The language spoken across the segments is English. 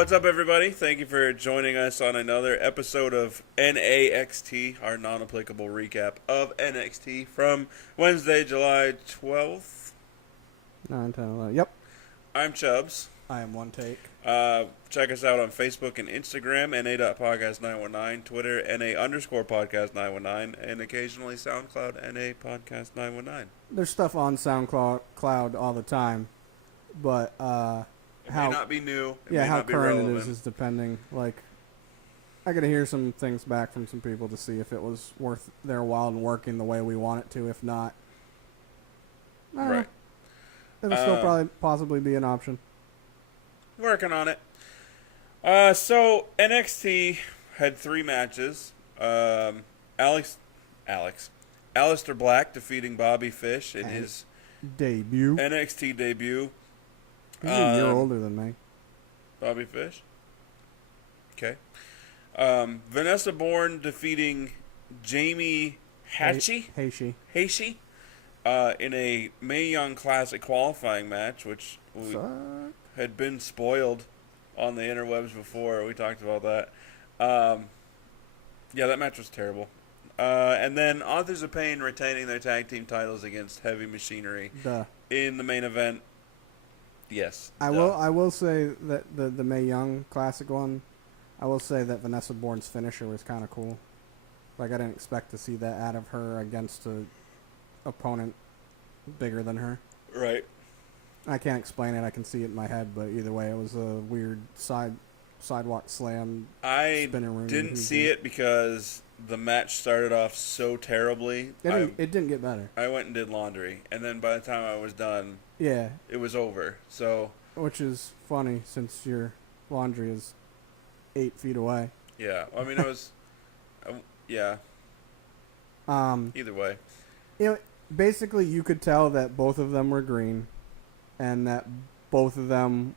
What's up, everybody? Thank you for joining us on another episode of NAXT, our non-applicable recap of NXT from Wednesday, July 12th. 9, 10, 11. Yep. I'm Chubbs. I am One Take. Check us out on Facebook and Instagram, NA.podcast919, Twitter, NA_podcast919, and occasionally SoundCloud, NA_podcast919. There's stuff on SoundCloud all the time, but It may not be new. It may how not be current relevant. it is depending. Like, I got to hear some things back from some people to see if it was worth their while and working the way we want it to. If not, I don't know. It'll still probably possibly be an option. Working on it. So NXT had 3 matches. Aleister Black defeating Bobby Fish in his debut. NXT debut. He's a year older than me. Bobby Fish. Okay. Vanessa Bourne defeating Jamie Hashi in a Mae Young Classic qualifying match, which had been spoiled on the interwebs before. We talked about that. Yeah, that match was terrible. And then Authors of Pain retaining their tag team titles against Heavy Machinery in the main event. Yes. I will say that the Mae Young Classic one, I will say that Vanessa Bourne's finisher was kind of cool. Like, I didn't expect to see that out of her against a opponent bigger than her. Right. I can't explain it. I can see it in my head, but either way, it was a weird sidewalk slam. I didn't see it because the match started off so terribly. It didn't get better. I went and did laundry, and then by the time I was done, it was over. So, which is funny since your laundry is 8 feet away. Yeah, I mean it was, yeah. Either way, basically you could tell that both of them were green, and that both of them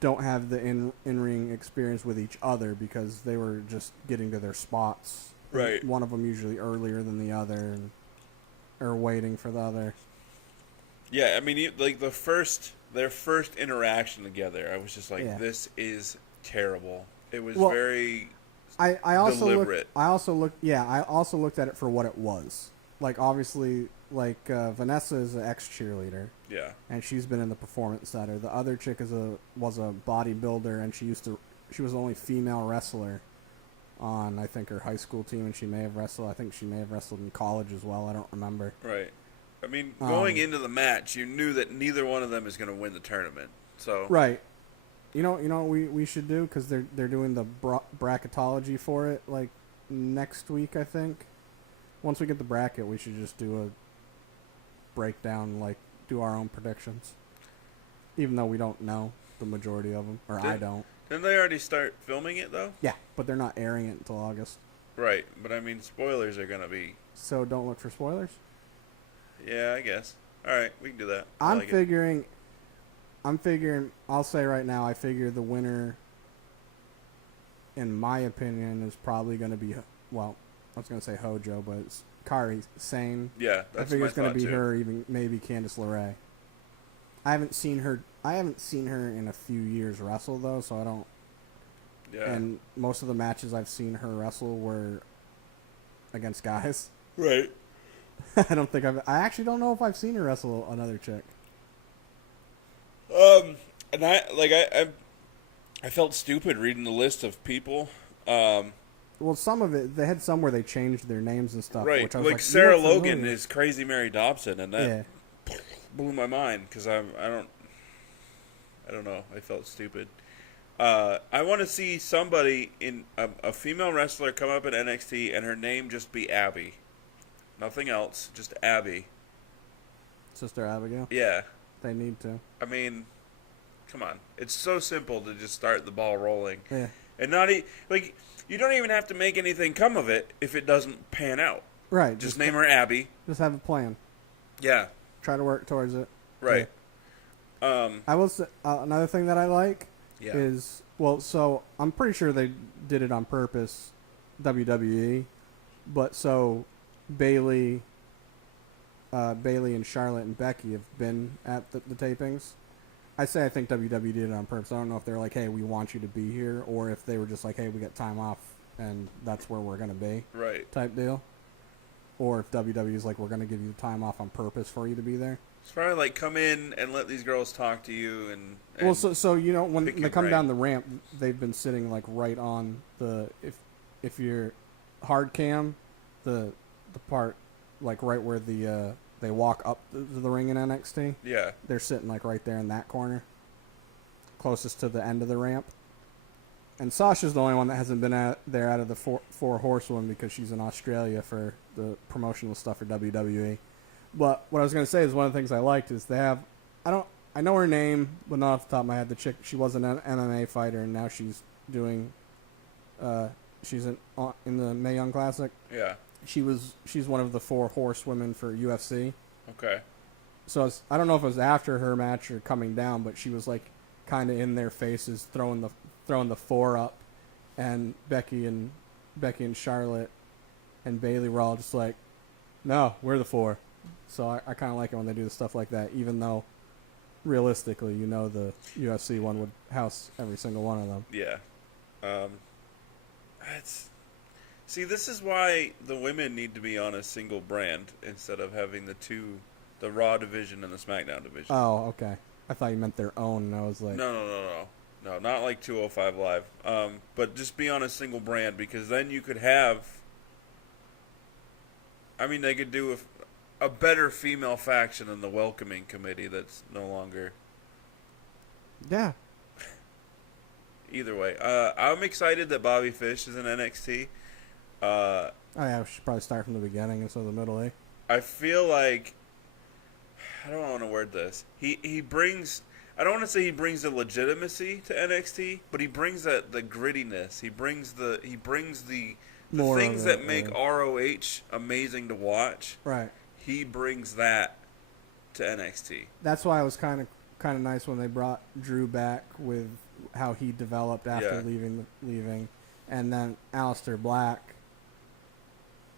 don't have the in-ring experience with each other because they were just getting to their spots. Right. One of them usually earlier than the other, or waiting for the other. Yeah, I mean, like their first interaction together, I was just like, this is terrible. It was very deliberate. I also looked at it for what it was. Like, obviously, Vanessa is an ex-cheerleader. Yeah. And she's been in the Performance Center. The other chick was a bodybuilder, and she was the only female wrestler on, I think, her high school team, and she may have wrestled in college as well. I don't remember. Right. I mean, going into the match, you knew that neither one of them is going to win the tournament. So. Right. You know what we should do, because they're doing the bracketology for it, like, next week, I think. Once we get the bracket, we should just do a breakdown, like, do our own predictions. Even though we don't know the majority of them, I don't. Didn't they already start filming it, though? Yeah, but they're not airing it until August. Right, but I mean, spoilers are going to be... So don't look for spoilers? Yeah, I guess. All right, we can do that. I'm figuring, I'll say right now, I figure the winner, in my opinion, is probably going to be, well, I was going to say Hojo, but it's Kairi Sane. Yeah, that's my thought, too. I figure it's going to be her, even maybe Candice LeRae. I haven't seen her in a few years wrestle, though, so I don't... Yeah. And most of the matches I've seen her wrestle were against guys. Right. I actually don't know if I've seen her wrestle another chick. And I felt stupid reading the list of people. Well, some of it, they had some where they changed their names and stuff. Right, which I was like Sarah Logan is Crazy Mary Dobson, and that blew my mind because I don't know. I felt stupid. I want to see somebody in a female wrestler come up at NXT and her name just be Abby. Nothing else, just Abby. Sister Abigail? Yeah. They need to. I mean, come on. It's so simple to just start the ball rolling. Yeah. And you don't even have to make anything come of it if it doesn't pan out. Right. Just name her Abby. Just have a plan. Yeah. Try to work towards it. Right. Yeah. I will say, another thing that I like is, so I'm pretty sure they did it on purpose, WWE, but so Bailey and Charlotte and Becky have been at the tapings. I say I think WWE did it on purpose. I don't know if they're like, hey, we want you to be here, or if they were just like, hey, we got time off, and that's where we're going to be. Right. Type deal. Or if WWE is like, we're going to give you time off on purpose for you to be there. It's probably like, come in and let these girls talk to you. And well, so you know, when they come down the ramp, they've been sitting like right on the, if you're hard cam, the part like right where the they walk up the ring in NXT. Yeah. They're sitting like right there in that corner, closest to the end of the ramp. And Sasha's the only one that hasn't been there out of the four horsewomen because she's in Australia for the promotional stuff for WWE. But what I was going to say is one of the things I liked is they have, I know her name, but not off the top of my head. The chick, she was an MMA fighter, and now she's doing, she's in the Mae Young Classic. Yeah. She's one of the four horsewomen for UFC. Okay. So I don't know if it was after her match or coming down, but she was like kind of in their faces, throwing the four up, and Becky and Charlotte and Bayley were all just like, no, we're the four. So I kind of like it when they do the stuff like that, even though realistically, you know, the UFC one would house every single one of them. Yeah. See, this is why the women need to be on a single brand instead of having the Raw division and the SmackDown division. Oh, okay. I thought you meant their own, and I was like... No, not like 205 Live. But just be on a single brand, because then you could have... I mean, they could do a better female faction than the Welcoming Committee that's no longer... Yeah. Either way. I'm excited that Bobby Fish is in NXT. Oh, yeah, we should probably start from the beginning instead of the middle, eh? I feel like... I don't want to word this. He brings... I don't want to say he brings the legitimacy to NXT, but he brings the grittiness. He brings the things that make ROH amazing to watch. Right. He brings that to NXT. That's why it was kind of nice when they brought Drew back with how he developed after leaving, and then Aleister Black.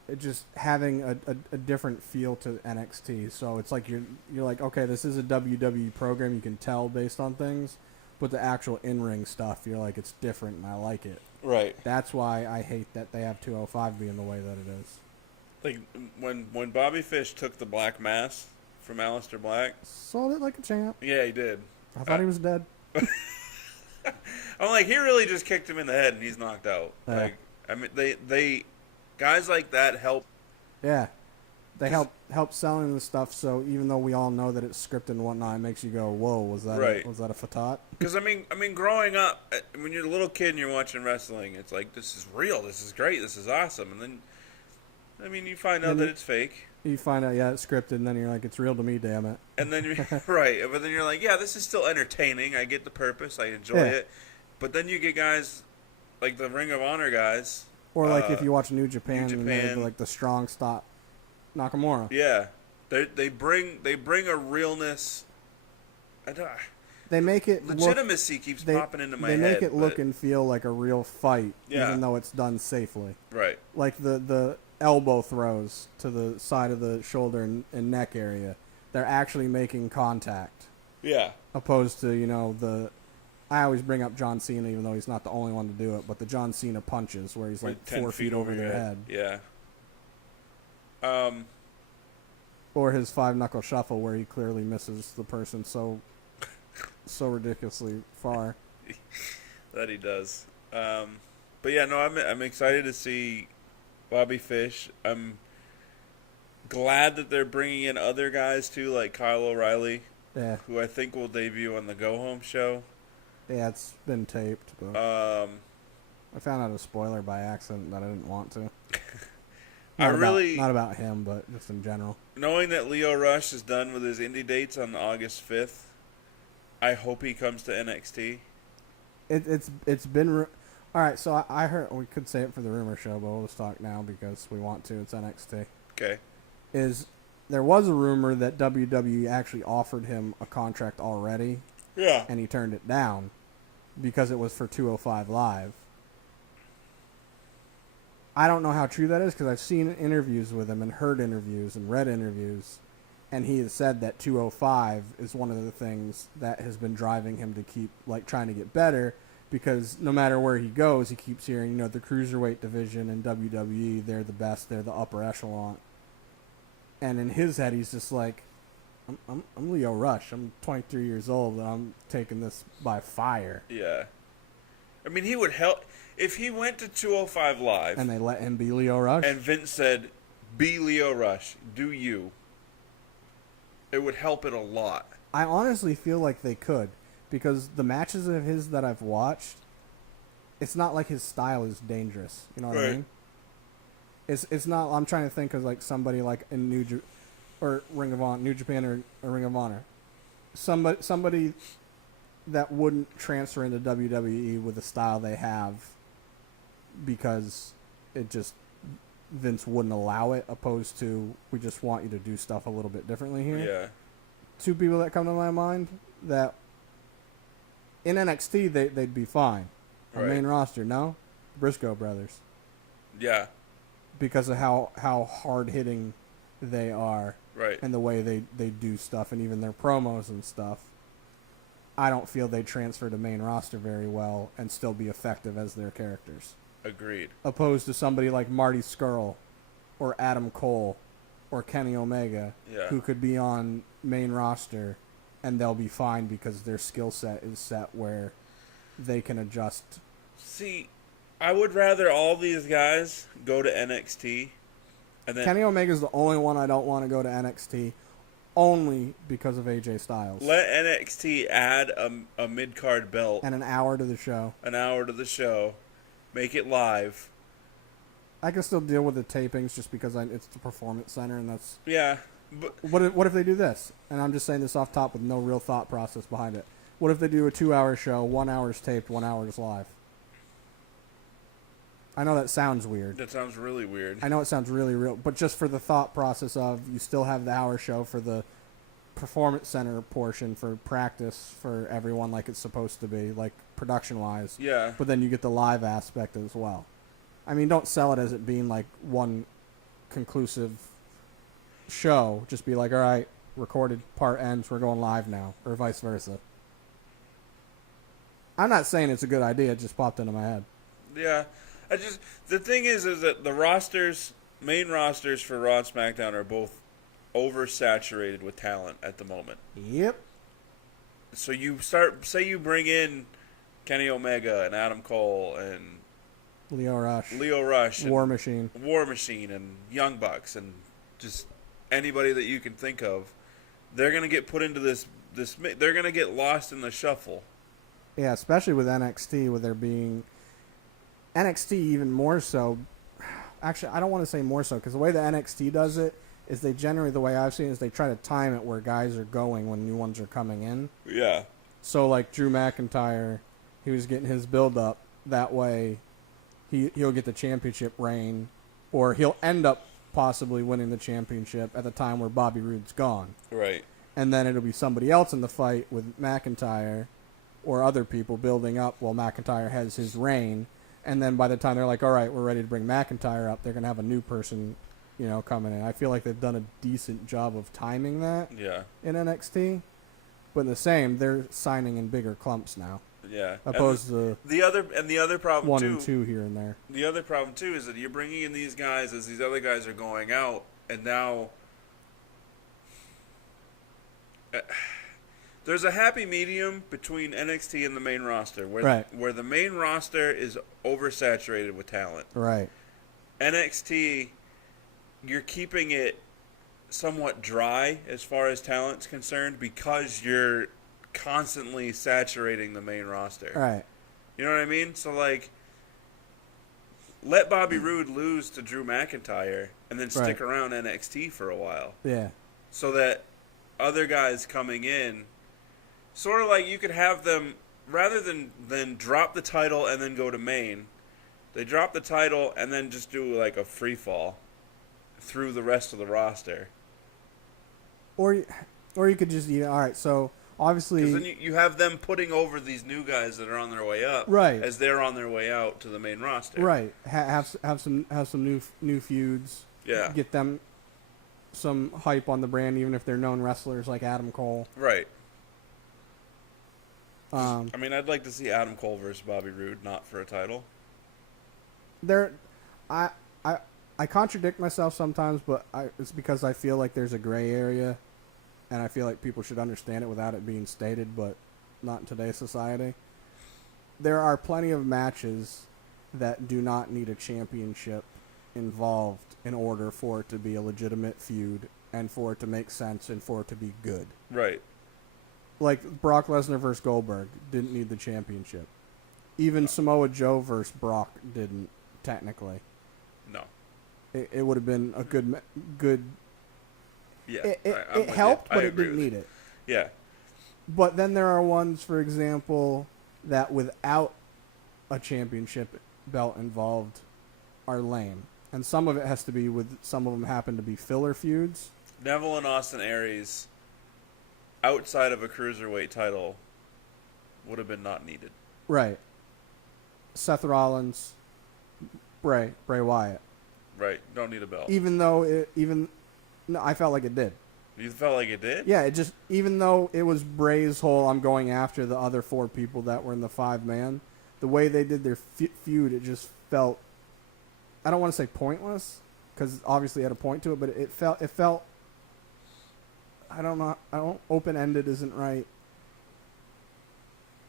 It just having a different feel to NXT. So it's like you're like, okay, this is a WWE program. You can tell based on things, but the actual in-ring stuff, you're like, it's different, and I like it. Right. That's why I hate that they have 205 being the way that it is. Like when Bobby Fish took the black mask from Aleister Black, sold it like a champ. Yeah, he did. I thought he was dead. I'm like, he really just kicked him in the head, and he's knocked out. Yeah. Like, I mean, they guys like that help. Yeah. They help selling the stuff, so even though we all know that it's scripted and whatnot, it makes you go, whoa, was that a fatat? Because, I mean, growing up, when you're a little kid and you're watching wrestling, it's like, this is real, this is great, this is awesome. And then, I mean, you find out that it's fake. You find out, yeah, it's scripted, and then you're like, it's real to me, damn it. And then you're, right, but then you're like, yeah, this is still entertaining, I get the purpose, I enjoy it. But then you get guys, like the Ring of Honor guys. Or like if you watch New Japan. And they have, like the strong stop Nakamura. Yeah, they bring a realness. They make it legitimacy keeps popping into my head. They make it look and feel like a real fight, yeah, even though it's done safely. Right. Like the elbow throws to the side of the shoulder and neck area, they're actually making contact. Yeah. Opposed to I always bring up John Cena, even though he's not the only one to do it, but the John Cena punches where he's like 4 feet over their head. Yeah. Or his 5-knuckle shuffle where he clearly misses the person so ridiculously far. That he does. But yeah, no, I'm excited to see Bobby Fish. I'm glad that they're bringing in other guys too, like Kyle O'Reilly, who I think will debut on the Go Home show. Yeah, it's been taped, but I found out a spoiler by accident that I didn't want to. Not about him, but just in general. Knowing that Leo Rush is done with his indie dates on August 5th, I hope he comes to NXT. It's been all right. So I heard, we could say it for the rumor show, but we'll just talk now because we want to. It's NXT. Okay. There was a rumor that WWE actually offered him a contract already. Yeah. And he turned it down because it was for 205 Live. I don't know how true that is because I've seen interviews with him and heard interviews and read interviews. And he has said that 205 is one of the things that has been driving him to keep, like, trying to get better, because no matter where he goes, he keeps hearing, you know, the cruiserweight division in WWE, they're the best, they're the upper echelon. And in his head, he's just like, I'm Leo Rush. I'm 23 years old, and I'm taking this by fire. Yeah. I mean, he would help if he went to 205 Live. And they let him be Leo Rush? And Vince said, be Leo Rush. Do you. It would help it a lot. I honestly feel like they could. Because the matches of his that I've watched, it's not like his style is dangerous. You know what I mean? It's not. I'm trying to think of like somebody like in New Japan or Ring of Honor, somebody that wouldn't transfer into WWE with the style they have, because it just Vince wouldn't allow it. Opposed to, we just want you to do stuff a little bit differently here. Yeah. Two people that come to my mind that in NXT they'd be fine. On main roster, no? Briscoe brothers. Yeah. Because of how hard hitting they are. Right. And the way they do stuff, and even their promos and stuff. I don't feel they transfer to main roster very well and still be effective as their characters. Agreed. Opposed to somebody like Marty Scurll or Adam Cole or Kenny Omega, who could be on main roster and they'll be fine because their skill set is set where they can adjust. See, I would rather all these guys go to NXT. And then Kenny Omega's the only one I don't want to go to NXT, only because of AJ Styles. Let NXT add a mid-card belt. And an hour to the show. An hour to the show. Make it live. I can still deal with the tapings just because it's the Performance Center, and that's... Yeah. But what if they do this? And I'm just saying this off top with no real thought process behind it. What if they do a 2-hour show, 1 hour's taped, 1 hour's live? I know that sounds weird. That sounds really weird. I know it sounds really real, but just for the thought process of you still have the hour show for the Performance Center portion for practice for everyone like it's supposed to be, like production-wise. Yeah. But then you get the live aspect as well. I mean, don't sell it as it being like one conclusive show. Just be like, all right, recorded part ends, we're going live now, or vice versa. I'm not saying it's a good idea, it just popped into my head. Yeah. The thing is that the main rosters for Raw and SmackDown are both oversaturated with talent at the moment. Yep. So you bring in Kenny Omega and Adam Cole and Leo Rush, and War Machine, and Young Bucks, and just anybody that you can think of. They're gonna get put into this. They're gonna get lost in the shuffle. Yeah, especially with NXT, with there being NXT even more so. Actually, I don't want to say more so, because the way the NXT does it is they generally, the way I've seen it, is they try to time it where guys are going when new ones are coming in. Yeah. So like Drew McIntyre, he was getting his build up that way. He'll get the championship reign, or he'll end up possibly winning the championship at the time where Bobby Roode's gone. Right. And then it'll be somebody else in the fight with McIntyre or other people building up while McIntyre has his reign. And then by the time they're like, all right, we're ready to bring McIntyre up, they're going to have a new person, coming in. I feel like they've done a decent job of timing that in NXT. But in the same, they're signing in bigger clumps now. Yeah. Opposed to the other problem one too, and two here and there. The other problem too is that you're bringing in these guys as these other guys are going out, and now there's a happy medium between NXT and the main roster, where the main roster is oversaturated with talent. Right. NXT, you're keeping it somewhat dry as far as talent's concerned because you're constantly saturating the main roster. Right. You know what I mean? So, like, let Bobby Roode lose to Drew McIntyre and then stick around NXT for a while. Yeah. So that other guys coming in, sort of like you could have them, rather than drop the title and then go to main, they drop the title and then just do, like, a free fall through the rest of the roster. Or you could just, all right, so obviously, because then you have them putting over these new guys that are on their way up, right, as they're on their way out to the main roster, right. Have some new feuds, yeah. Get them some hype on the brand, even if they're known wrestlers like Adam Cole. Right. I mean, I'd like to see Adam Cole versus Bobby Roode, not for a title. I contradict myself sometimes, but it's because I feel like there's a gray area, and I feel like people should understand it without it being stated, but not in today's society. There are plenty of matches that do not need a championship involved in order for it to be a legitimate feud and for it to make sense and for it to be good. Right. Like Brock Lesnar versus Goldberg didn't need the championship. Even Samoa Joe versus Brock didn't, technically. No. It would have been a good. Yeah. It helped, but it didn't need it. Yeah. But then there are ones, for example, that without a championship belt involved are lame. And some of it has to be with, some of them happen to be filler feuds. Neville and Austin Aries, outside of a cruiserweight title, would have been not needed. Right. Seth Rollins, Bray Wyatt. Right. Don't need a belt. No, I felt like it did. You felt like it did? Yeah, it just, even though it was Bray's whole, I'm going after the other 4 people that were in the 5-man, the way they did their feud, it just felt, I don't want to say pointless, because obviously it had a point to it, but it felt, I don't know, open-ended isn't right.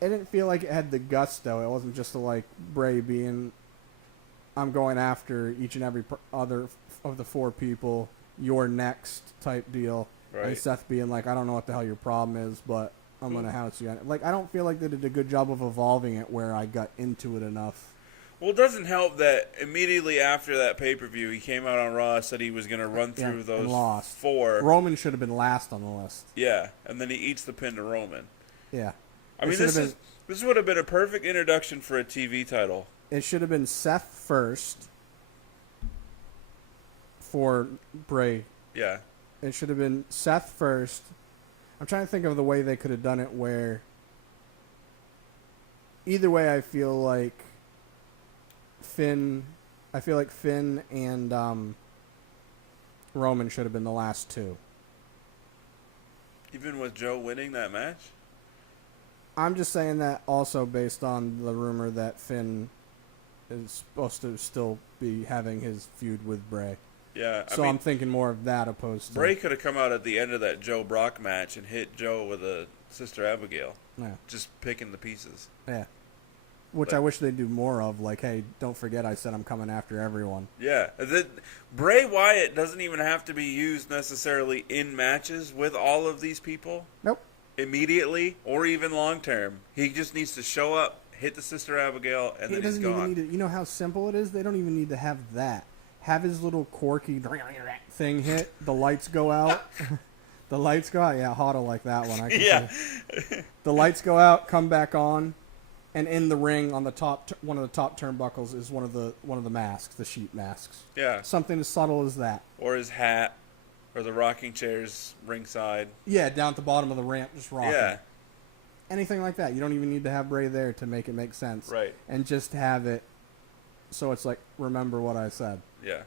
It didn't feel like it had the gusto. It wasn't just like Bray being, I'm going after each and every other of the 4 people, you're next type deal. Right. And Seth being like, I don't know what the hell your problem is, but I'm going to house you on it. Like, I don't feel like they did a good job of evolving it where I got into it enough. Well, it doesn't help that immediately after that pay-per-view, he came out on Raw, said he was going to run through those 4. Roman should have been last on the list. Yeah, and then he eats the pin to Roman. Yeah. I mean, this would have been a perfect introduction for a TV title. It should have been Seth first for Bray. Yeah. It should have been Seth first. I'm trying to think of the way they could have done it where either way I feel like Finn and Roman should have been the last 2. Even with Joe winning that match? I'm just saying that also based on the rumor that Finn is supposed to still be having his feud with Bray. Yeah. So I'm thinking more of that opposed to... Bray could have come out at the end of that Joe Brock match and hit Joe with a Sister Abigail. Yeah. Just picking the pieces. Yeah. Which I wish they'd do more of. Like, hey, don't forget I said I'm coming after everyone. Yeah. Bray Wyatt doesn't even have to be used necessarily in matches with all of these people. Nope. Immediately or even long term. He just needs to show up, hit the Sister Abigail, and then he's gone. Even need to, you know how simple it is? They don't even need to have that. Have his little quirky thing hit. The lights go out. The lights go out. Yeah, Hoddle like that one. I can say. The lights go out, come back on, and in the ring on the top, one of the top turnbuckles is one of the masks, the sheet masks. Yeah. Something as subtle as that. Or his hat, or the rocking chairs ringside. Yeah, down at the bottom of the ramp, just rocking. Yeah. Anything like that. You don't even need to have Bray there to make it make sense. Right. And just have it so it's like, remember what I said. Yeah.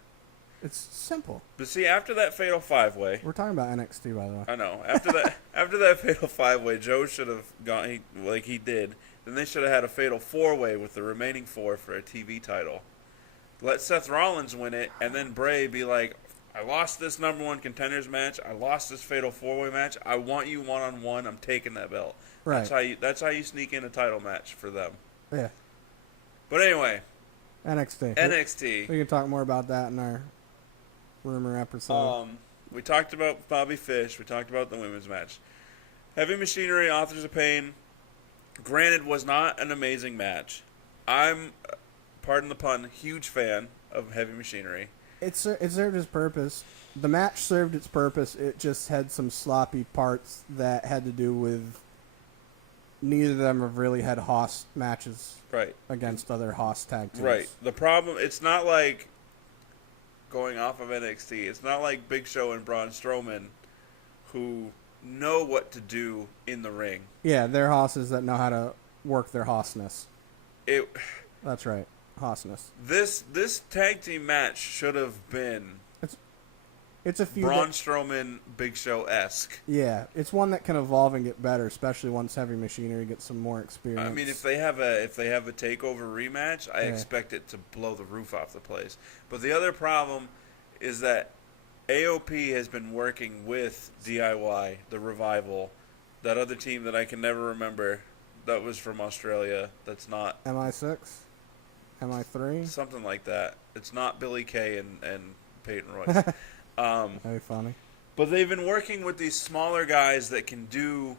It's simple. But see, after that Fatal 5-Way... We're talking about NXT, by the way. I know. After that Fatal 5-Way, Joe should have gone... like he did. Then they should have had a Fatal 4-Way with the remaining 4 for a TV title. Let Seth Rollins win it, and then Bray be like, I lost this number 1 contenders match. I lost this Fatal 4-Way match. I want you one-on-one. I'm taking that belt. Right. That's how you sneak in a title match for them. Yeah. But anyway... NXT. We can talk more about that in our rumor episode. We talked about Bobby Fish. We talked about the women's match. Heavy Machinery, Authors of Pain, granted, was not an amazing match. I'm, pardon the pun, huge fan of Heavy Machinery. It served its purpose. The match served its purpose. It just had some sloppy parts that had to do with neither of them have really had Hoss matches against other Hoss tag teams. Right. The problem, it's not like, going off of NXT, it's not like Big Show and Braun Strowman who know what to do in the ring. Yeah, they're Hosses that know how to work their Hossness. That's right. Hossness. This tag team match should have been It's a feud Braun Strowman, Big Show-esque. Yeah, it's one that can evolve and get better, especially once Heavy Machinery gets some more experience. I mean, if they have a takeover rematch, I expect it to blow the roof off the place. But the other problem is that AOP has been working with DIY, the Revival, that other team that I can never remember that was from Australia. That's not MI6, MI3, something like that. It's not Billy Kay and Peyton Royce. Very funny. But they've been working with these smaller guys that can do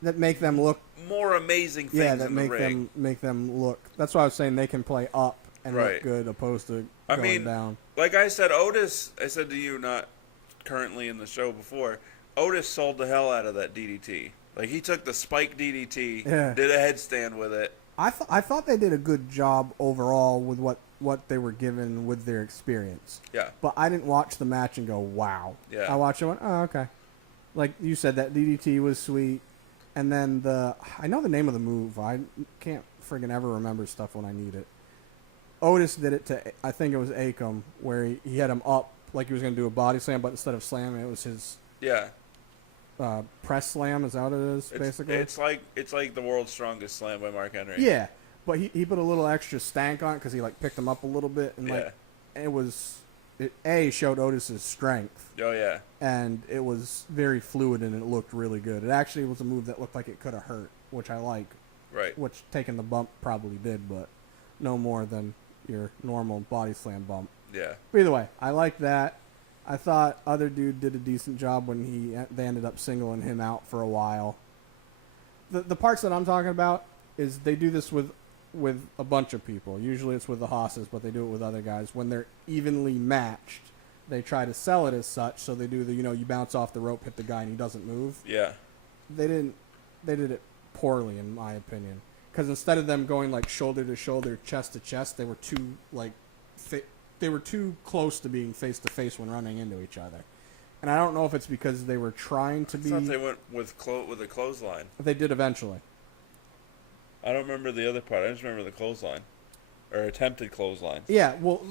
that make them look more amazing things that in the ring. make them look. That's why I was saying they can play up and look good, opposed to going down. Like I said, Otis. I said to you, not currently in the show before. Otis sold the hell out of that DDT. Like he took the spike DDT, did a headstand with it. I thought they did a good job overall with what they were given with their experience. Yeah. But I didn't watch the match and go, wow. Yeah. I watched it and went, oh, okay. Like you said, that DDT was sweet. And then I know the name of the move. I can't friggin' ever remember stuff when I need it. Otis did it to, I think it was Akam, where he had him up like he was going to do a body slam, but instead of slamming, it was his press slam. Is that what it is, basically? It's like the world's strongest slam by Mark Henry. Yeah, but he put a little extra stank on it because he like picked him up a little bit, and it showed Otis's strength. Oh yeah, and it was very fluid and it looked really good. It actually was a move that looked like it could have hurt, which I like. Right. Which taking the bump probably did, but no more than your normal body slam bump. Yeah. But either way, I like that. I thought other dude did a decent job when they ended up singling him out for a while. The parts that I'm talking about is they do this with a bunch of people. Usually it's with the Hosses, but they do it with other guys. When they're evenly matched, they try to sell it as such. So they do you bounce off the rope, hit the guy, and he doesn't move. Yeah. They did it poorly, in my opinion. Because instead of them going like shoulder to shoulder, chest to chest, they were too close to being face to face when running into each other. And I don't know if it's because they were trying to be. I thought they went with a clothesline. They did eventually. I don't remember the other part. I just remember the clothesline, or attempted clothesline. Yeah, well,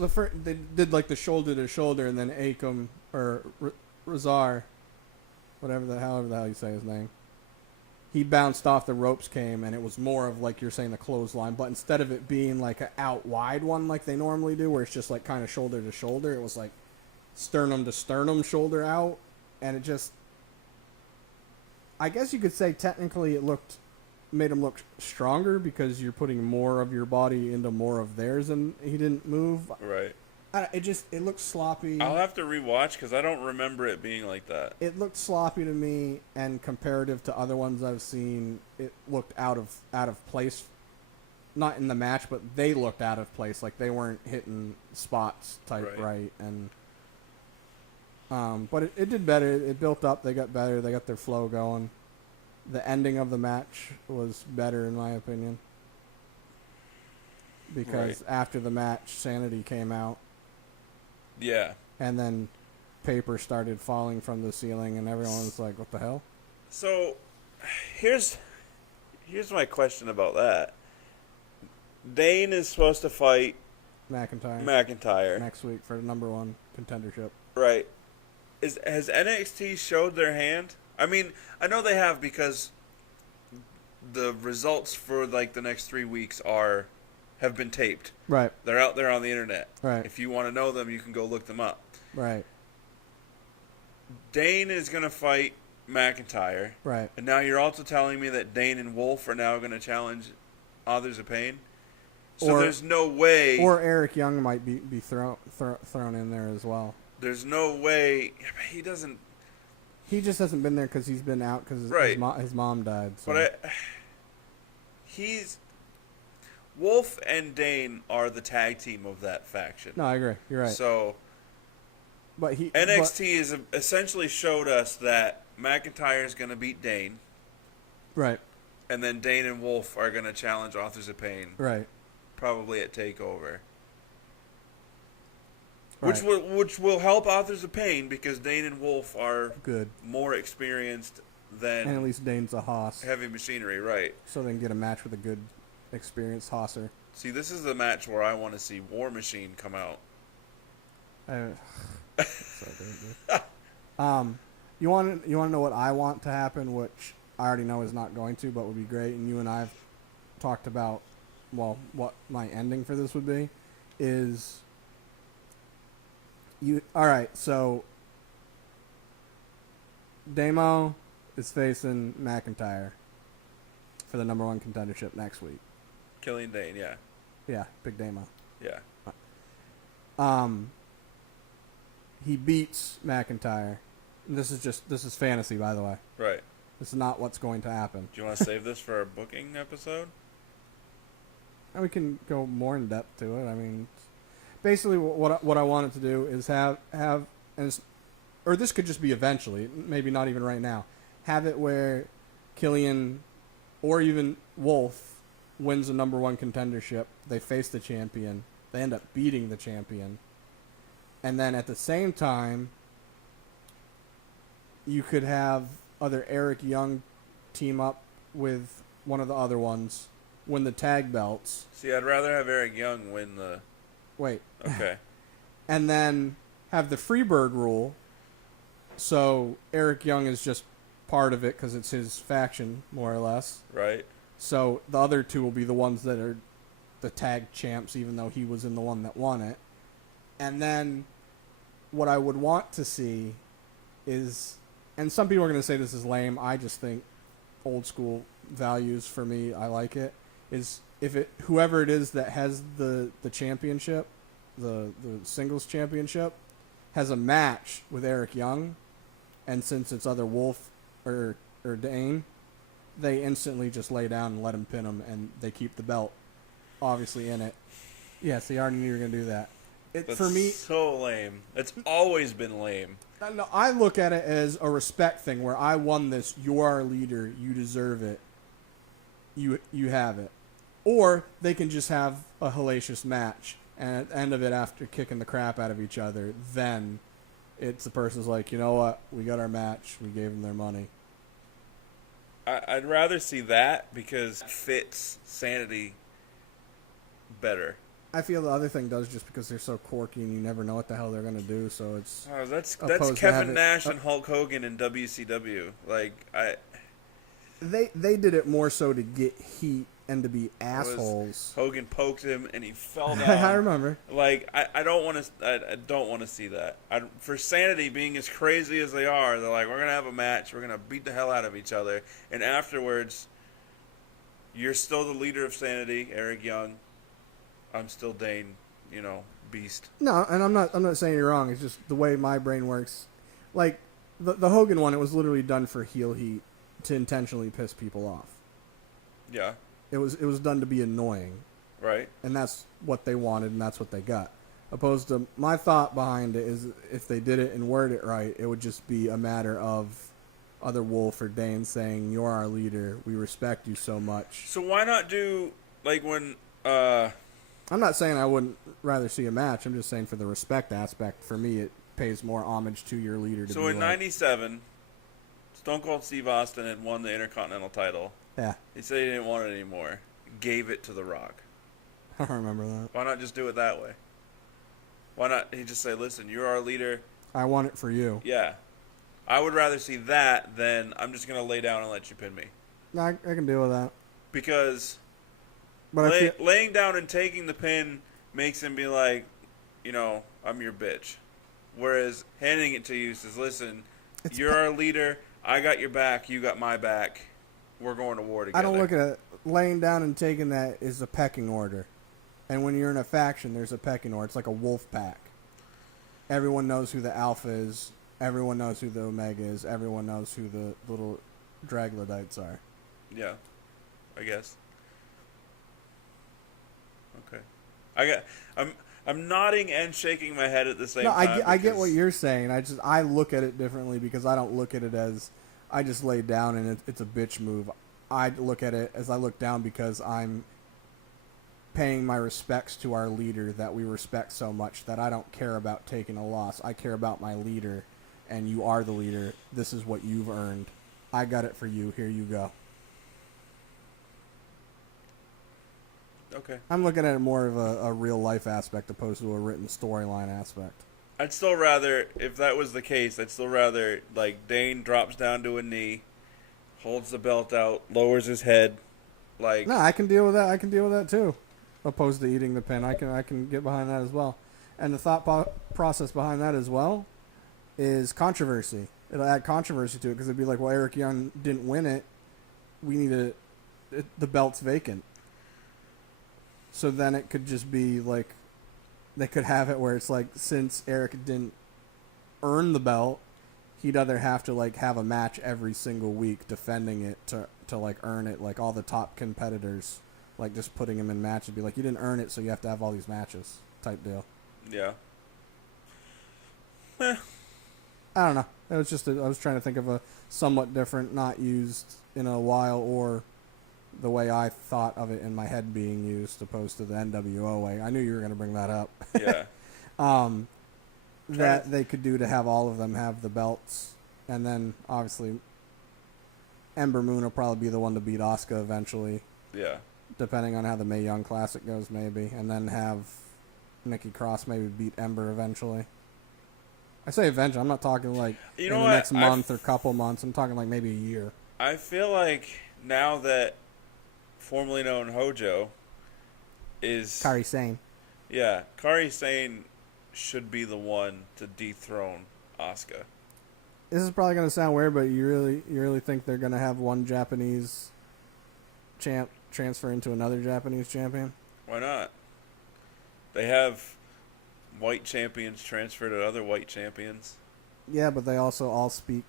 they did like the shoulder to shoulder, and then Akam or Razar, however the hell you say his name, he bounced off the ropes, came, and it was more of like you're saying the clothesline, but instead of it being like an out wide one like they normally do, where it's just like kind of shoulder to shoulder, it was like sternum to sternum, shoulder out, and it just, I guess you could say technically it made him look stronger because you're putting more of your body into more of theirs, and he didn't move. Right. It looked sloppy. I'll have to rewatch because I don't remember it being like that. It looked sloppy to me, and comparative to other ones I've seen, it looked out of place. Not in the match, but they looked out of place, like they weren't hitting spots right. And but it did better. It built up. They got better. They got their flow going. The ending of the match was better, in my opinion, because after the match, Sanity came out. Yeah. And then paper started falling from the ceiling, and everyone was like, what the hell? So, here's my question about that. Dane is supposed to fight McIntyre next week for the #1 contendership. Right. Has NXT showed their hand? I mean, I know they have because the results for like the next 3 weeks have been taped. Right. They're out there on the internet. Right. If you want to know them, you can go look them up. Right. Dane is going to fight McIntyre. Right. And now you're also telling me that Dane and Wolf are now going to challenge Authors of Pain? So there's no way... Or Eric Young might be thrown in there as well. There's no way... He doesn't... He just hasn't been there because he's been out because his mom died. So. But Wolf and Dane are the tag team of that faction. No, I agree. You're right. So... But NXT has essentially showed us that McIntyre is going to beat Dane. Right. And then Dane and Wolf are going to challenge Authors of Pain. Right. Probably at TakeOver. Right. Which will help Authors of Pain because Dane and Wolf are good, more experienced than... And at least Dane's a Hoss. Heavy Machinery, right. So they can get a match with a good, experienced Hosser. See, this is the match where I want to see War Machine come out. So good, dude. You want to know what I want to happen, which I already know is not going to, but would be great. And you and I have talked about, well, what my ending for this would be, is you. All right, so Damo is facing McIntyre for the number one contendership next week. Killian Dane, yeah. Yeah, Big Damo. Yeah. He beats McIntyre. This is fantasy, by the way. Right. This is not what's going to happen. Do you want to save this for a booking episode? And we can go more in depth to it. I mean, basically, what I wanted to do is have or this could just be eventually, maybe not even right now. Have it where Killian or even Wolf wins a number one contendership. They face the champion. They end up beating the champion. And then at the same time, you could have other Eric Young team up with one of the other ones, win the tag belts. See, I'd rather have Eric Young win the... Wait. Okay. And then have the Freebird rule. So Eric Young is just part of it because it's his faction, more or less. Right. So the other two will be the ones that are the tag champs, even though he was in the one that won it. And then what I would want to see is, and some people are going to say this is lame, I just think old school values for me, I like it, is if it whoever it is that has the championship, the singles championship, has a match with Eric Young, and since it's either Wolf or Dane, they instantly just lay down and let him pin him, and they keep the belt, obviously, in it. Yes, they already knew you were going to do that. That's for me, so lame. It's always been lame. No, I look at it as a respect thing where I won this. You are a leader. You deserve it. You have it. Or they can just have a hellacious match, and at the end of it, after kicking the crap out of each other, then it's the person's like, you know what? We got our match. We gave them their money. I'd rather see that because it fits Sanity better. I feel the other thing does just because they're so quirky and you never know what the hell they're going to do, so it's... Oh, that's Kevin Nash and Hulk Hogan in WCW. They did it more so to get heat and to be assholes. Hogan poked him and he fell down. I remember. I don't want to see that. For Sanity being as crazy as they are, they're like, we're gonna have a match, we're gonna beat the hell out of each other, and afterwards, you're still the leader of Sanity, Eric Young. I'm still Dane, Beast. No, and I'm not saying you're wrong. It's just the way my brain works. Like the Hogan one, it was literally done for heel heat to intentionally piss people off. Yeah. It was done to be annoying. Right. And that's what they wanted, and that's what they got. Opposed to my thought behind it is if they did it and worded it right, it would just be a matter of other Wolf or Dane saying, "You're our leader. We respect you so much." So why not do when? I'm not saying I wouldn't rather see a match. I'm just saying for the respect aspect, for me, it pays more homage to your leader. So in '97, Stone Cold Steve Austin had won the Intercontinental title. Yeah. He said he didn't want it anymore. Gave it to The Rock. I don't remember that. Why not just do it that way? Why not he just say, listen, you're our leader. I want it for you. Yeah. I would rather see that than I'm just going to lay down and let you pin me. No, I can deal with that. Because but laying down and taking the pin makes him be like, I'm your bitch. Whereas handing it to you says, listen, you're our leader. I got your back. You got my back. We're going to war together. I don't look at it. Laying down and taking that is a pecking order. And when you're in a faction, there's a pecking order. It's like a wolf pack. Everyone knows who the alpha is. Everyone knows who the omega is. Everyone knows who the little draglodites are. Yeah, I guess. Okay. I'm nodding and shaking my head at the same time. No, I get what you're saying. I look at it differently because I don't look at it as I just lay down and it's a bitch move. I look at it as I look down because I'm paying my respects to our leader that we respect so much that I don't care about taking a loss. I care about my leader, and you are the leader. This is what you've earned. I got it for you. Here you go. Okay. I'm looking at it more of a real life aspect opposed to a written storyline aspect. I'd still rather, if that was the case, I'd still rather, like, Dane drops down to a knee, holds the belt out, lowers his head, No, like, I can deal with that. I can deal with that too. Opposed to eating the pin, I can get behind that as well. And the process behind that as well is controversy. It'll add controversy to it because it'd be like, well, Eric Young didn't win it. We need the belt's vacant. So then it could just be like, they could have it where it's like, since Eric didn't earn the belt, he'd either have to like have a match every single week defending it to like earn it, like all the top competitors, like just putting him in matches, be like, you didn't earn it, so you have to have all these matches, type deal. yeah. I don't know. It was just I was trying to think of a somewhat different, not used in a while, or the way I thought of it in my head being used, opposed to the NWO way. I knew you were going to bring that up. Yeah. That they could do to have all of them have the belts, and then obviously Ember Moon will probably be the one to beat Asuka eventually. Yeah. Depending on how the Mae Young Classic goes, maybe, and then have Nikki Cross maybe beat Ember eventually. I say eventually. I'm not talking like in the next month or couple months. I'm talking like maybe a year. I feel like now that formerly known Hojo is Kairi Sane. Yeah, Kairi Sane should be the one to dethrone Asuka. This is probably going to sound weird, but you really think they're going to have one Japanese champ transfer into another Japanese champion? Why not? They have white champions transfer to other white champions. Yeah, but they also all speak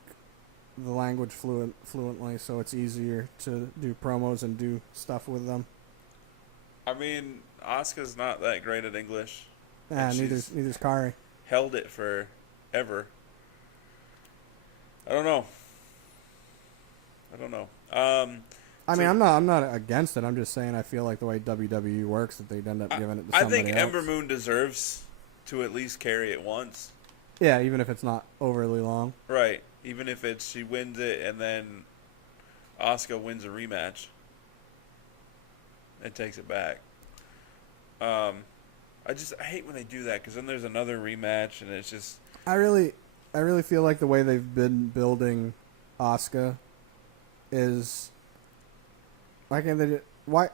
the language fluently, so it's easier to do promos and do stuff with them. I mean, Asuka's not that great at English. Yeah, neither's Kairi. Held it for ever. I don't know. I mean, I'm not against it. I'm just saying I feel like the way WWE works, that they'd end up giving it to somebody else. I think Ember Moon deserves to at least carry it once. Yeah, even if it's not overly long. Right. Even if she wins it and then Asuka wins a rematch and takes it back. I hate when they do that, because then there's another rematch and it's just... I really feel like the way they've been building Asuka is... Why?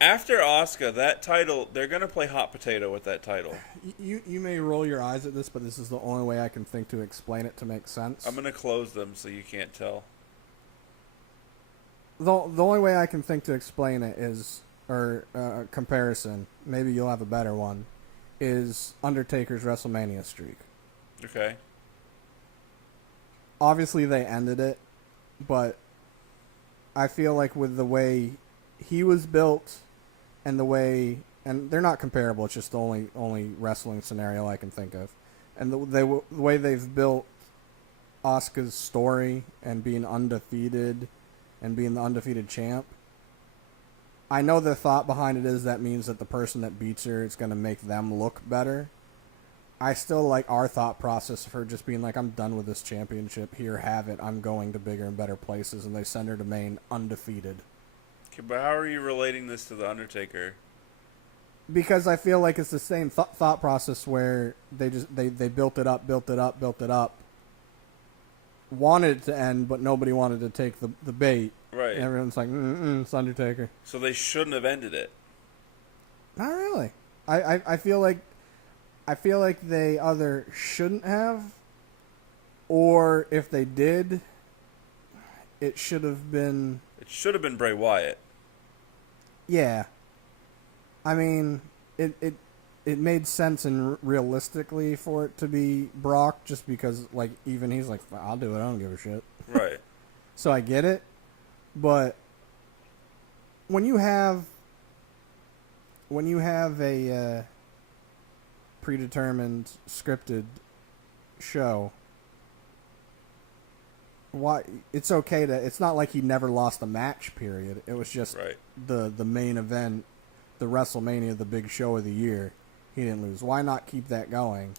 After Asuka, that title, they're going to play hot potato with that title. You may roll your eyes at this, but this is the only way I can think to explain it to make sense. I'm going to close them so you can't tell. The only way I can think to explain it is, or comparison, maybe you'll have a better one, is Undertaker's WrestleMania streak. Okay. Obviously they ended it, but I feel like with the way he was built and the way, and they're not comparable, it's just the only wrestling scenario I can think of, and the way they've built Asuka's story and being undefeated and being the undefeated champ, I know the thought behind it is that means that the person that beats her is going to make them look better. I still like our thought process of her just being like, I'm done with this championship. Here, have it. I'm going to bigger and better places. And they send her to Maine undefeated. Okay, but how are you relating this to The Undertaker? Because I feel like it's the same thought process where they built it up, wanted it to end, but nobody wanted to take the bait. Right. And everyone's like, it's Undertaker. So they shouldn't have ended it. Not really. I feel like they either shouldn't have, or if they did, it should have been... It should have been Bray Wyatt. Yeah. I mean, it made sense and realistically for it to be Brock, just because, like, even he's like, I'll do it, I don't give a shit. Right. So I get it, but when you have a predetermined scripted show, why it's okay to, it's not like he never lost a match, period. It was just right. the main event, the WrestleMania, the big show of the year, he didn't lose. Why not keep that going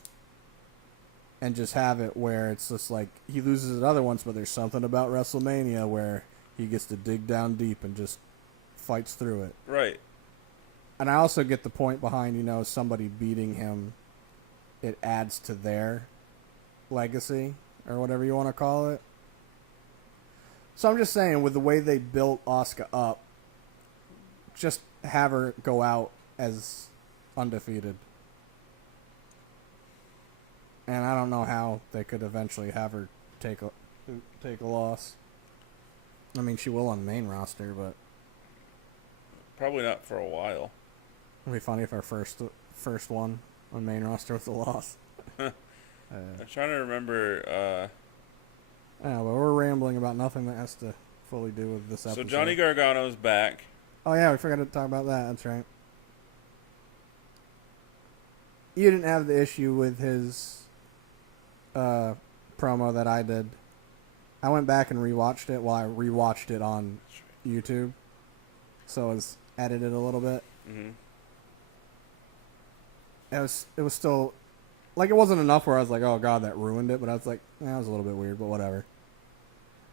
and just have it where it's just like he loses at other ones, but there's something about WrestleMania where he gets to dig down deep and just fights through it. Right. And I also get the point behind, somebody beating him it adds to their legacy or whatever you want to call it. So I'm just saying, with the way they built Asuka up, just have her go out as undefeated. And I don't know how they could eventually have her take a loss. I mean, she will on the main roster, but probably not for a while. It'd be funny if our first one on main roster was a loss. I'm trying to remember. Yeah, but we're rambling about nothing that has to fully do with this episode. So Johnny Gargano's back. Oh yeah, we forgot to talk about that. That's right. You didn't have the issue with his promo that I did. I went back and rewatched it. Well, I rewatched it on YouTube, so it was edited a little bit. Mm-hmm. It was still, like, it wasn't enough where I was like, oh god, that ruined it. But I was like, that was a little bit weird, but whatever.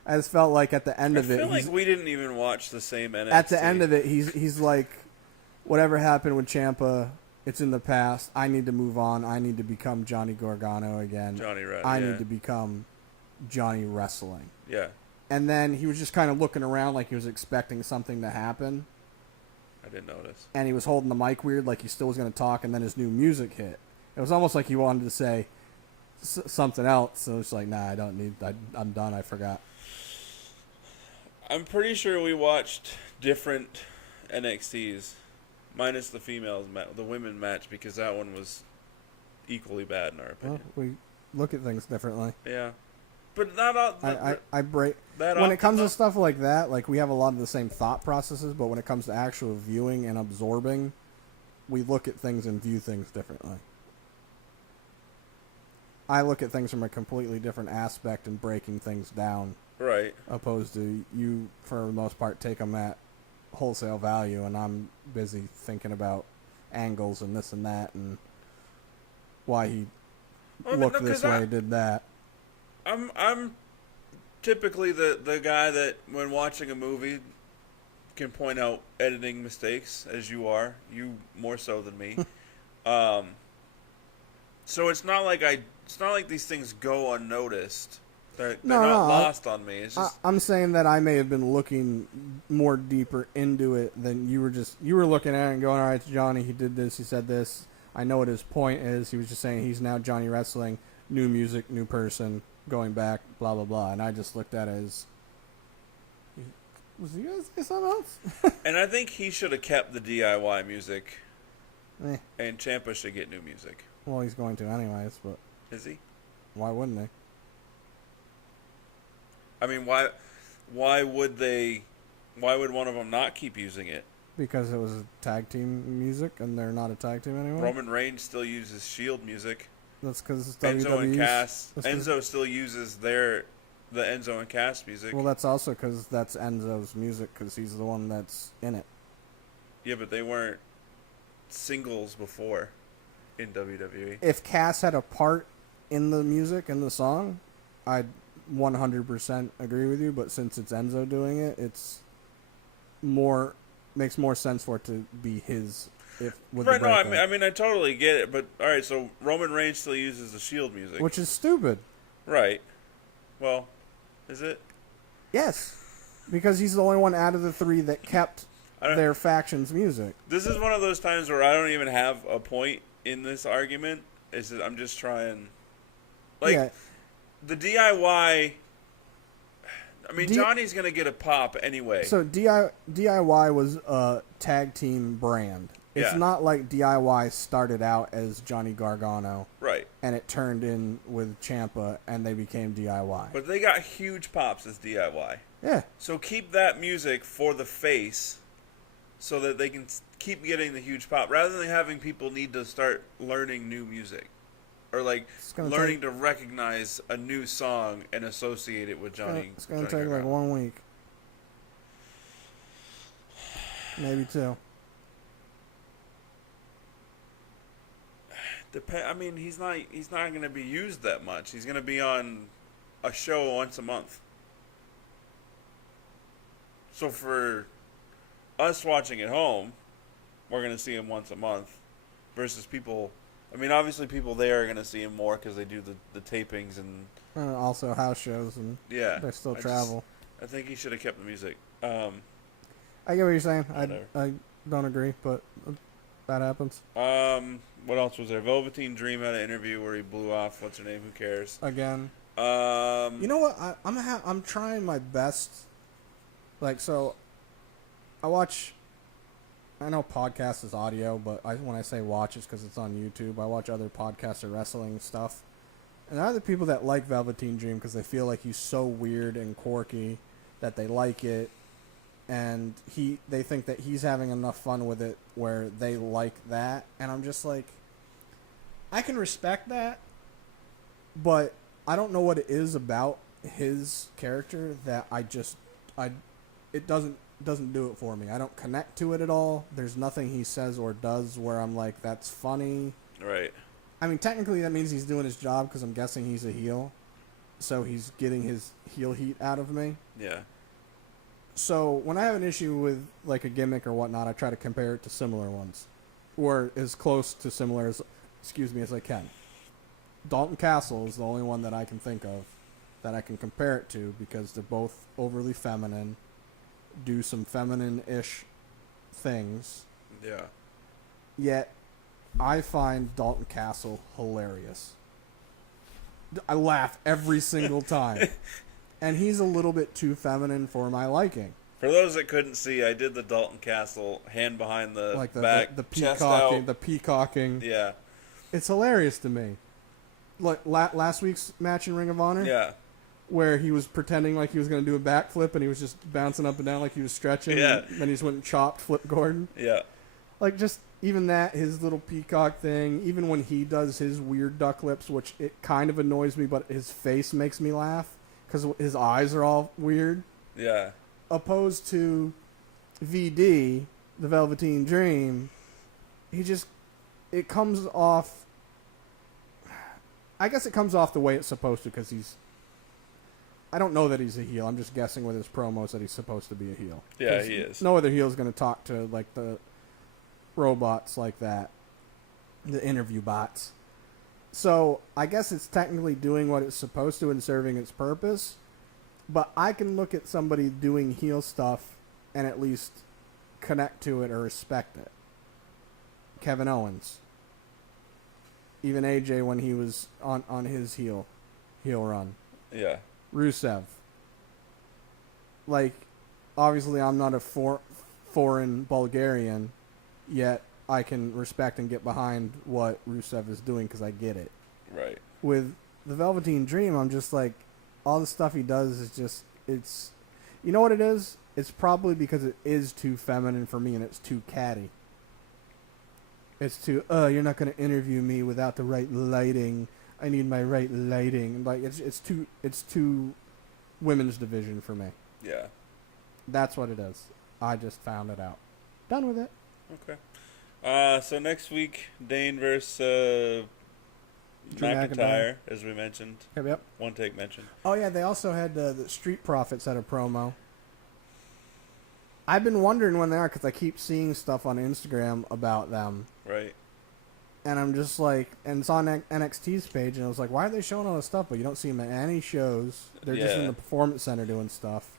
I just felt like at the end of it, I feel like we didn't even watch the same NXT. At the end of it, he's like, whatever happened with Ciampa, it's in the past. I need to move on. I need to become Johnny Gargano again. I need to become Johnny Wrestling. Yeah. And then he was just kind of looking around like he was expecting something to happen. I didn't notice. And he was holding the mic weird, like he still was going to talk, and then his new music hit. It was almost like he wanted to say something else. So it's like, nah, I'm done. I forgot. I'm pretty sure we watched different NXTs, minus the the women match, because that one was equally bad in our opinion. Well, we look at things differently. Yeah, but not all. I break that when it comes to stuff like that. Like, we have a lot of the same thought processes, but when it comes to actual viewing and absorbing, we look at things and view things differently. I look at things from a completely different aspect and breaking things down. Right. Opposed to you, for the most part, take them at wholesale value, and I'm busy thinking about angles and this and that, and why he looked this way, did that. I'm typically the guy that, when watching a movie, can point out editing mistakes, as you are. You more so than me. So it's not like these things go unnoticed. They're not lost on me. It's just, I'm saying that I may have been looking more deeper into it than you were. You were looking at it and going, all right, it's Johnny. He did this. He said this. I know what his point is. He was just saying he's now Johnny Wrestling, new music, new person, going back, blah, blah, blah. And I just looked at it as, was he going to say something else? And I think he should have kept the DIY music, and Ciampa should get new music. Well, he's going to anyways, but... Is he? Why wouldn't he? I mean, why would one of them not keep using it? Because it was tag team music, and they're not a tag team anymore? Roman Reigns still uses Shield music. That's because it's Enzo and Cass. Enzo still uses the Enzo and Cass music. Well, that's also because that's Enzo's music, because he's the one that's in it. Yeah, but they weren't singles before in WWE. If Cass had a part in the music, in the song, I'd 100% agree with you, but since it's Enzo doing it, makes more sense for it to be his. Right, no, I mean, I totally get it, but alright, so Roman Reigns still uses the Shield music. Which is stupid. Right. Well, is it? Yes. Because he's the only one out of the three that kept their faction's music. This is one of those times where I don't even have a point in this argument. It's just, I'm just trying... The DIY... I mean, Johnny's going to get a pop anyway. So DIY was a tag team brand. It's not like DIY started out as Johnny Gargano. Right. And it turned in with Ciampa, and they became DIY. But they got huge pops as DIY. Yeah. So keep that music for the face so that they can keep getting the huge pop, rather than having people need to start learning new music. Or learning to recognize a new song and associate it with Johnny. It's going to take like 1 week. Maybe 2. I mean, he's not going to be used that much. He's going to be on a show once a month. So for us watching at home, we're going to see him once a month, versus people I mean, obviously people there are going to see him more because they do the tapings and... Also house shows, and they still travel. I think he should have kept the music. I get what you're saying. I don't agree, but that happens. What else was there? Velveteen Dream had an interview where he blew off what's her name? Who cares? Again. You know what? I'm trying my best. Like, so I watch. I know podcast is audio, but when I say watch, it's because it's on YouTube. I watch other podcasts of wrestling stuff, and there are other people that like Velveteen Dream because they feel like he's so weird and quirky that they like it. And they think that he's having enough fun with it where they like that. And I'm just like, I can respect that, but I don't know what it is about his character that it doesn't do it for me. I don't connect to it at all. There's nothing he says or does where I'm like, that's funny. Right. I mean, technically that means he's doing his job because I'm guessing he's a heel. So he's getting his heel heat out of me. Yeah. So when I have an issue with like a gimmick or whatnot, I try to compare it to similar ones, or as close to similar as I can. Dalton Castle is the only one that I can think of that I can compare it to because they're both overly feminine, do some feminine-ish things. Yeah. Yet I find Dalton Castle hilarious. I laugh every single time. And he's a little bit too feminine for my liking. For those that couldn't see, I did the Dalton Castle hand behind the like back, the chest out. peacocking, the peacocking. Yeah, it's hilarious to me. Like last week's match in Ring of Honor. Yeah, where he was pretending like he was going to do a backflip and he was just bouncing up and down like he was stretching. Yeah, and then he just went and chopped Flip Gordon. Yeah, like just even that, his little peacock thing. Even when he does his weird duck lips, which it kind of annoys me, but his face makes me laugh. Because his eyes are all weird. Yeah. Opposed to VD, the Velveteen Dream, it comes off... I guess it comes off the way it's supposed to because he's... I don't know that he's a heel. I'm just guessing with his promos that he's supposed to be a heel. Yeah, he is. No other heel is going to talk to like the robots like that. The interview bots. So, I guess it's technically doing what it's supposed to and serving its purpose. But I can look at somebody doing heel stuff and at least connect to it or respect it. Kevin Owens. Even AJ when he was on his heel run. Yeah. Rusev. Like, obviously I'm not a foreign Bulgarian, yet I can respect and get behind what Rusev is doing because I get it. Right. With the Velveteen Dream, I'm just like, all the stuff he does is just, it's, you know what it is? It's probably because it is too feminine for me and it's too catty. It's too, you're not going to interview me without the right lighting. I need my right lighting. Like, it's too women's division for me. Yeah. That's what it is. I just found it out. Done with it. Okay. So next week, Dane versus McIntyre, as we mentioned. Yep. One take mentioned. Oh, yeah, they also had the Street Profits at a promo. I've been wondering when they are because I keep seeing stuff on Instagram about them. Right. And I'm just like, and it's on NXT's page, and I was like, why are they showing all this stuff? But you don't see them at any shows. They're just in the Performance Center doing stuff.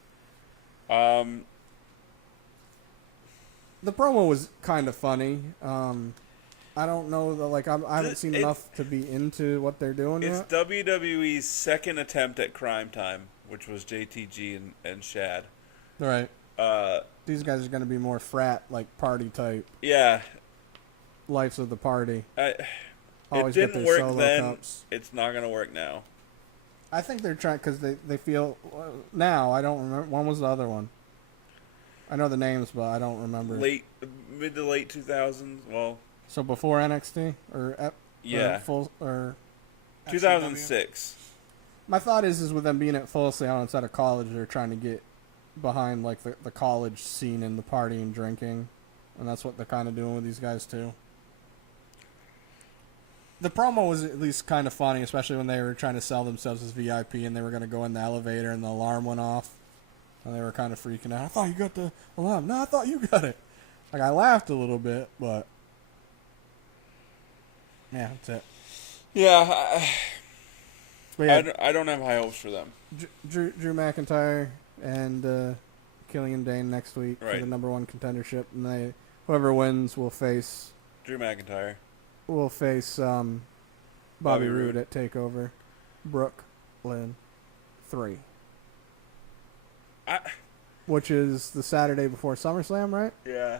The promo was kind of funny. I don't know, like, I haven't seen enough to be into what they're doing It's yet. WWE's second attempt at Crime Time, which was JTG and Shad. Right. These guys are going to be more frat, like, party type. Yeah. Lives of the party. It Always didn't work then. Cups. It's not going to work now. I think they're trying, because they feel, now, I don't remember, when was the other one? I know the names, but I don't remember. Mid to late 2000s. Well, so before NXT or yeah, or 2006. My thought is with them being at Full Sail instead of college, they're trying to get behind like the college scene and the party and drinking, and that's what they're kind of doing with these guys too. The promo was at least kind of funny, especially when they were trying to sell themselves as VIP and they were going to go in the elevator and the alarm went off. And they were kind of freaking out. I thought you got the alarm. No, I thought you got it. Like, I laughed a little bit, but Yeah, that's it. Yeah, But yeah, I don't have high hopes for them. Drew McIntyre and Killian Dane next week for Right. the number 1 contendership, and whoever wins will face Drew McIntyre. Bobby Roode at TakeOver, Brooklyn 3, which is the Saturday before SummerSlam, right? Yeah.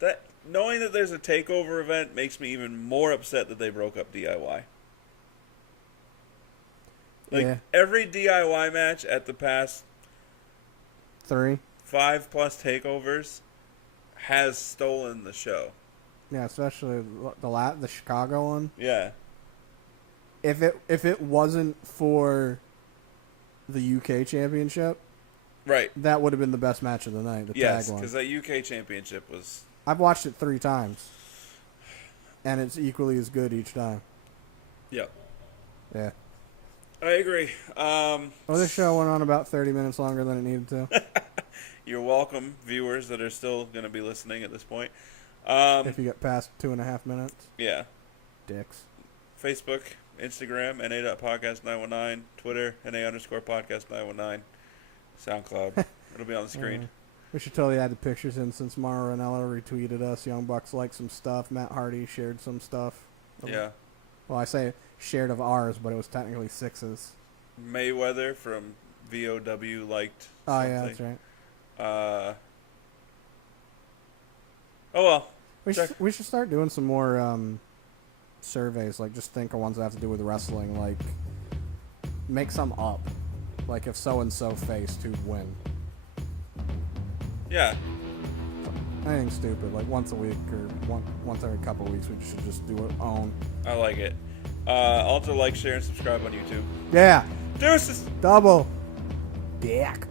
That knowing that there's a TakeOver event makes me even more upset that they broke up DIY. Like, Yeah. every DIY match at the past 3. 5+ takeovers has stolen the show. Yeah, especially the Chicago one. Yeah. If it wasn't for the UK Championship, Right. that would have been the best match of the night. The Yes, tag one. because that UK Championship was... I've watched it 3 times, and it's equally as good each time. Yep. Yeah. I agree. Well, this show went on about 30 minutes longer than it needed to. You're welcome, viewers that are still going to be listening at this point. If you get past 2.5 minutes. Yeah. Dicks. Facebook, Instagram, NA.podcast919, Twitter, NA_podcast919, SoundCloud. It'll be on the screen. We should totally add the pictures in since Mauro Ranallo retweeted us. Young Bucks liked some stuff. Matt Hardy shared some stuff. Yeah. Well, I say shared of ours, but it was technically 6's. Mayweather from VOW liked Oh, something. yeah, that's right. Oh, well. We should start doing some more surveys. Like, just think of ones that have to do with wrestling. Like, make some up. Like, if so-and-so faced, who'd win? Yeah. Anything stupid. Like, once a week or once every couple of weeks, we should just do it own. I like it. Also, like, share, and subscribe on YouTube. Yeah. Deuces! Double. Dick.